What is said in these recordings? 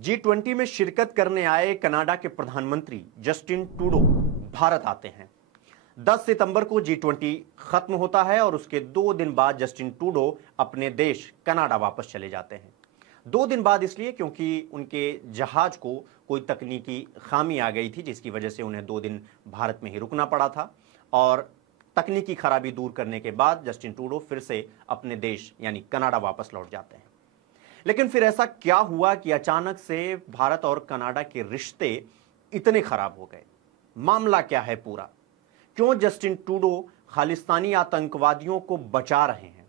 G20 में शिरकत करने आए कनाडा के प्रधानमंत्री जस्टिन ट्रूडो भारत आते हैं। 10 सितंबर को G20 खत्म होता है और उसके 2 दिन बाद जस्टिन ट्रूडो अपने देश कनाडा वापस चले जाते हैं। 2 दिन बाद इसलिए क्योंकि उनके जहाज को कोई तकनीकी खामी आ गई थी, जिसकी वजह से उन्हें 2 दिन भारत में ही रुकना पड़ा था। और तकनीकी खराबी दूर करने के बाद जस्टिन ट्रूडो फिर से अपने देश यानी कनाडा वापस लौट जाते हैं। लेकिन फिर ऐसा क्या हुआ कि अचानक से भारत और कनाडा के रिश्ते इतने खराब हो गए? मामला क्या है पूरा? क्यों जस्टिन ट्रूडो खालिस्तानी आतंकवादियों को बचा रहे हैं?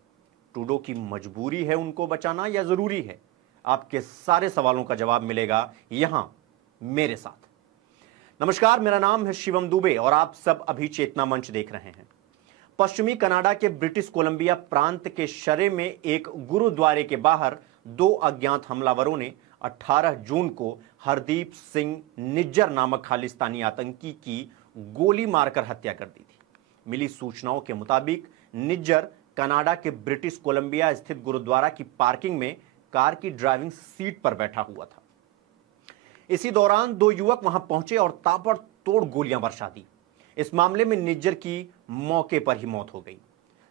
ट्रूडो की मजबूरी है उनको बचाना या जरूरी है? आपके सारे सवालों का जवाब मिलेगा यहां मेरे साथ। नमस्कार, मेरा नाम है शिवम दुबे और आप सब अभी चेतना मंच देख रहे हैं। पश्चिमी कनाडा के ब्रिटिश कोलंबिया प्रांत के शरे में एक गुरुद्वारे के बाहर 2 अज्ञात हमलावरों ने 18 जून को हरदीप सिंह निज्जर नामक खालिस्तानी आतंकी की गोली मारकर हत्या कर दी थी। मिली सूचनाओं के मुताबिक निज्जर कनाडा के ब्रिटिश कोलंबिया स्थित गुरुद्वारा की पार्किंग में कार की ड्राइविंग सीट पर बैठा हुआ था। इसी दौरान 2 युवक वहां पहुंचे और ताबड़तोड़ गोलियां बरसा दी। इस मामले में निज्जर की मौके पर ही मौत हो गई।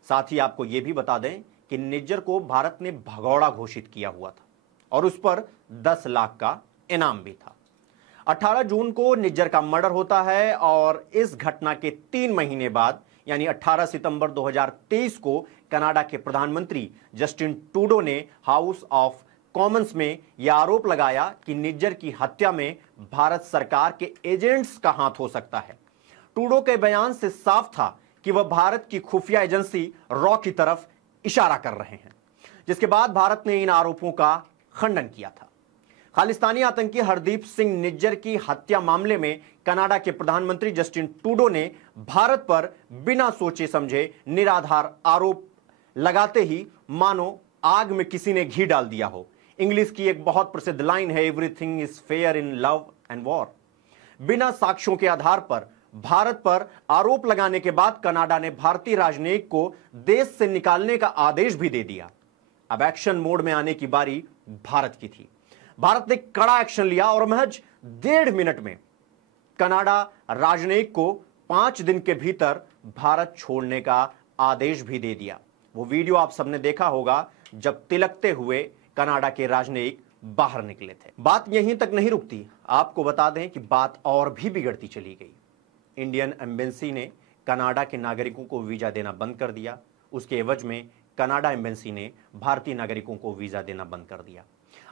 साथ ही आपको यह भी बता दें कि निज्जर को भारत ने भगौड़ा घोषित किया हुआ था और उस पर 10 लाख का इनाम भी था। 18 जून को निज्जर का मर्डर होता है और इस घटना के 3 महीने बाद यानी 18 सितंबर 2023 को कनाडा के प्रधानमंत्री जस्टिन ट्रूडो ने हाउस ऑफ कॉमन्स में यह आरोप लगाया कि निज्जर की हत्या में भारत सरकार के एजेंट्स का हाथ हो सकता है। ट्रूडो के बयान से साफ था कि वह भारत की खुफिया एजेंसी रॉ की तरफ इशारा कर रहे हैं, जिसके बाद भारत ने इन आरोपों का खंडन किया था। खालिस्तानी आतंकी हरदीप सिंह निज्जर की हत्या मामले में कनाडा के प्रधानमंत्री जस्टिन ट्रूडो ने भारत पर बिना सोचे समझे निराधार आरोप लगाते ही मानो आग में किसी ने घी डाल दिया हो। इंग्लिश की एक बहुत प्रसिद्ध लाइन है, everything is fair in love and war. बिना साक्ष्यों के आधार पर भारत पर आरोप लगाने के बाद कनाडा ने भारतीय राजनयिक को देश से निकालने का आदेश भी दे दिया। अब एक्शन मोड में आने की बारी भारत की थी। भारत ने कड़ा एक्शन लिया और महज 1.5 मिनट में कनाडा राजनयिक को 5 दिन के भीतर भारत छोड़ने का आदेश भी दे दिया। वो वीडियो आप सबने देखा होगा जब तिलकते हुए कनाडा के राजनयिक बाहर निकले थे। बात यहीं तक नहीं रुकती, आपको बता दें कि बात और भी बिगड़ती चली गई। इंडियन एम्बेसी ने कनाडा के नागरिकों को वीजा देना बंद कर दिया। उसके एवज में कनाडा एम्बेसी ने भारतीय नागरिकों को वीजा देना बंद कर दिया।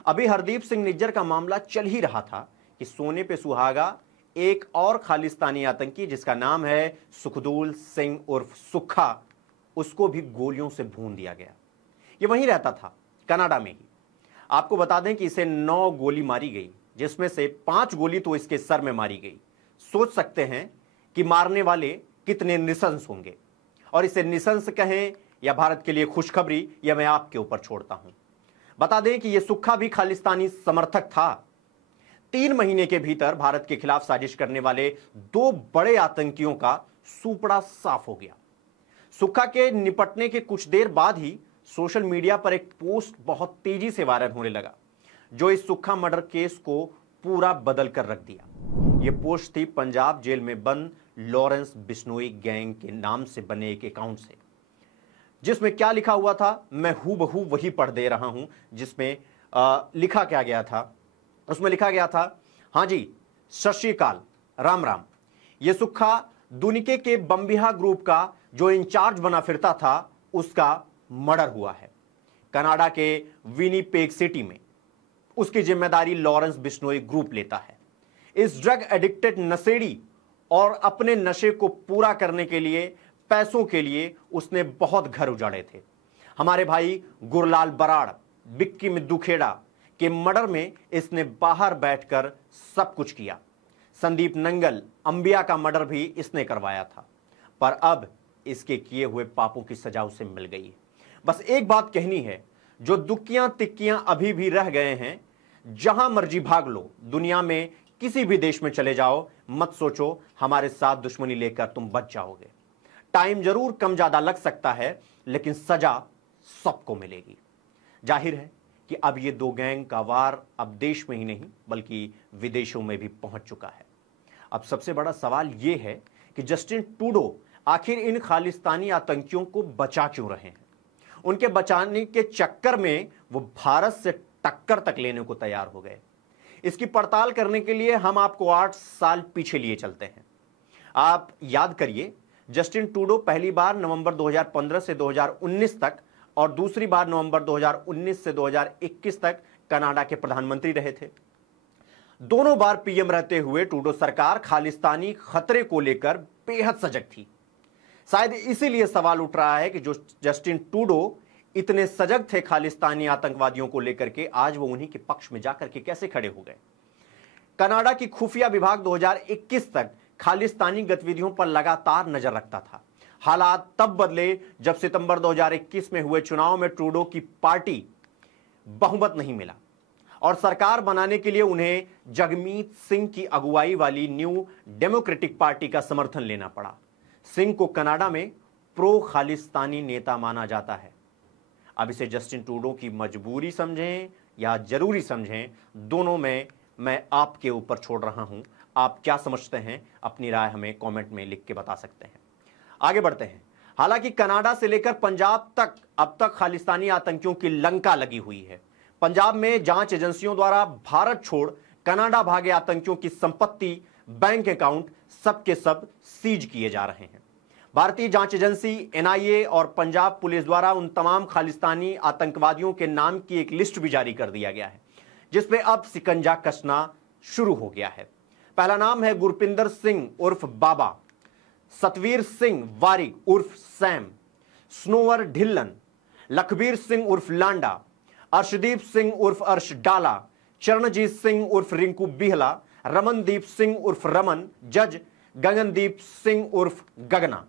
अभी हरदीप सिंह निज्जर का मामला चल ही रहा था कि सोने पे सुहागा एक और खालिस्तानी आतंकी जिसका नाम है सुखदूल सिंह उर्फ सुक्खा, उसको भी गोलियों से भून दिया गया। ये वहीं रहता था, कनाडा में ही। आपको बता दें कि इसे 9 गोली मारी गई, जिसमें से 5 गोली तो इसके सर में मारी गई। सोच सकते हैं कि मारने वाले कितने निशंस होंगे। और इसे निशंस कहें या भारत के लिए खुशखबरी, यह मैं आपके ऊपर छोड़ता हूं। बता दें कि यह सुक्खा भी खालिस्तानी समर्थक था। 3 महीने के भीतर भारत के खिलाफ साजिश करने वाले 2 बड़े आतंकियों का सूपड़ा साफ हो गया। सुक्खा के निपटने के कुछ देर बाद ही सोशल मीडिया पर एक पोस्ट बहुत तेजी से वायरल होने लगा, जो इस सुक्खा मर्डर केस को पूरा बदल कर रख दिया। यह पोस्ट थी पंजाब जेल में बंद लॉरेंस बिश्नोई गैंग के नाम से बने एक अकाउंट से, जिसमें क्या लिखा हुआ था मैं हूबहू वही पढ़ दे रहा हूं। जिसमें लिखा क्या गया था? उसमें लिखा गया था, हां जी, सत श्री अकाल, राम राम। यह सुक्खा दुनिके के बम्बिहा ग्रुप का जो इंचार्ज बना फिरता था, उसका मर्डर हुआ है कनाडा के विनीपेग सिटी में। उसकी जिम्मेदारी लॉरेंस बिश्नोई ग्रुप लेता है। इस ड्रग एडिक्टेड नशेड़ी और अपने नशे को पूरा करने के लिए, पैसों के लिए उसने बहुत घर उजाड़े थे। हमारे भाई गुरलाल बराड़, बिक्की मिद्दू खेड़ा के मर्डर में इसने बाहर बैठकर सब कुछ किया। संदीप नंगल, अंबिया का मर्डर भी इसने करवाया था। पर अब इसके किए हुए पापों की सजा उसे मिल गई है। बस एक बात कहनी है, जो दुक्कियां तिक्कियां अभी भी रह गए हैं, जहां मर्जी भाग लो, दुनिया में किसी भी देश में चले जाओ, मत सोचो हमारे साथ दुश्मनी लेकर तुम बच जाओगे। टाइम जरूर कम ज्यादा लग सकता है, लेकिन सजा सबको मिलेगी। जाहिर है कि अब ये दो गैंग का वार अब देश में ही नहीं बल्कि विदेशों में भी पहुंच चुका है। अब सबसे बड़ा सवाल यह है कि जस्टिन ट्रूडो आखिर इन खालिस्तानी आतंकियों को बचा क्यों रहे हैं। उनके बचाने के चक्कर में वो भारत से टक्कर तक लेने को तैयार हो गए। इसकी पड़ताल करने के लिए हम आपको 8 साल पीछे लिए चलते हैं। आप याद करिए, जस्टिन ट्रूडो पहली बार नवंबर 2015 से 2019 तक और दूसरी बार नवंबर 2019 से 2021 तक कनाडा के प्रधानमंत्री रहे थे। दोनों बार पीएम रहते हुए ट्रूडो सरकार खालिस्तानी खतरे को लेकर बेहद सजग थी। शायद इसीलिए सवाल उठ रहा है कि जो जस्टिन ट्रूडो इतने सजग थे खालिस्तानी आतंकवादियों को लेकर के, आज वो उन्हीं के पक्ष में जाकर के कैसे खड़े हो गए। कनाडा की खुफिया विभाग 2021 तक खालिस्तानी गतिविधियों पर लगातार नजर रखता था। हालात तब बदले जब सितंबर 2021 में हुए चुनाव में ट्रूडो की पार्टी बहुमत नहीं मिला और सरकार बनाने के लिए उन्हें जगमीत सिंह की अगुवाई वाली न्यू डेमोक्रेटिक पार्टी का समर्थन लेना पड़ा। सिंह को कनाडा में प्रो खालिस्तानी नेता माना जाता है। अब इसे जस्टिन ट्रूडो की मजबूरी समझें या जरूरी समझें, दोनों में मैं आपके ऊपर छोड़ रहा हूं। आप क्या समझते हैं, अपनी राय हमें कमेंट में लिख के बता सकते हैं। आगे बढ़ते हैं। हालांकि कनाडा से लेकर पंजाब तक अब तक खालिस्तानी आतंकियों की लंका लगी हुई है। पंजाब में जांच एजेंसियों द्वारा भारत छोड़ कनाडा भागे आतंकियों की संपत्ति, बैंक अकाउंट सबके सब सीज किए जा रहे हैं। भारतीय जांच एजेंसी एनआईए और पंजाब पुलिस द्वारा उन तमाम खालिस्तानी आतंकवादियों के नाम की एक लिस्ट भी जारी कर दिया गया है, जिसमें अब सिकंजा कसना शुरू हो गया है। पहला नाम है गुरपिंदर सिंह उर्फ बाबा, सतवीर सिंह वारिक उर्फ सैम, स्नोवर ढिल्लन, लखबीर सिंह उर्फ लांडा, अर्शदीप सिंह उर्फ अर्श डाला, चरणजीत सिंह उर्फ रिंकू बिहला, रमनदीप सिंह उर्फ रमन, जज गगनदीप सिंह उर्फ गगना।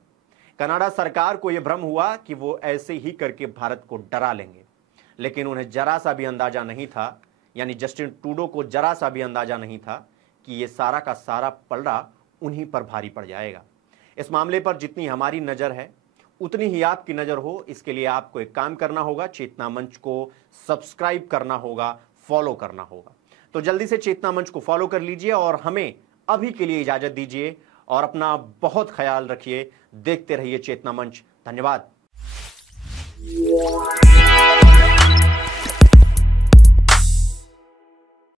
कनाडा सरकार को यह भ्रम हुआ कि वो ऐसे ही करके भारत को डरा लेंगे, लेकिन उन्हें जरा सा भी अंदाजा नहीं था, यानी जस्टिन ट्रूडो को जरा सा भी अंदाजा नहीं था कि यह सारा का सारा पलड़ा उन्हीं पर भारी पड़ जाएगा। इस मामले पर जितनी हमारी नजर है उतनी ही आपकी नजर हो, इसके लिए आपको एक काम करना होगा, चेतना मंच को सब्सक्राइब करना होगा, फॉलो करना होगा। तो जल्दी से चेतना मंच को फॉलो कर लीजिए और हमें अभी के लिए इजाजत दीजिए और अपना बहुत ख्याल रखिए। देखते रहिए चेतना मंच। धन्यवाद।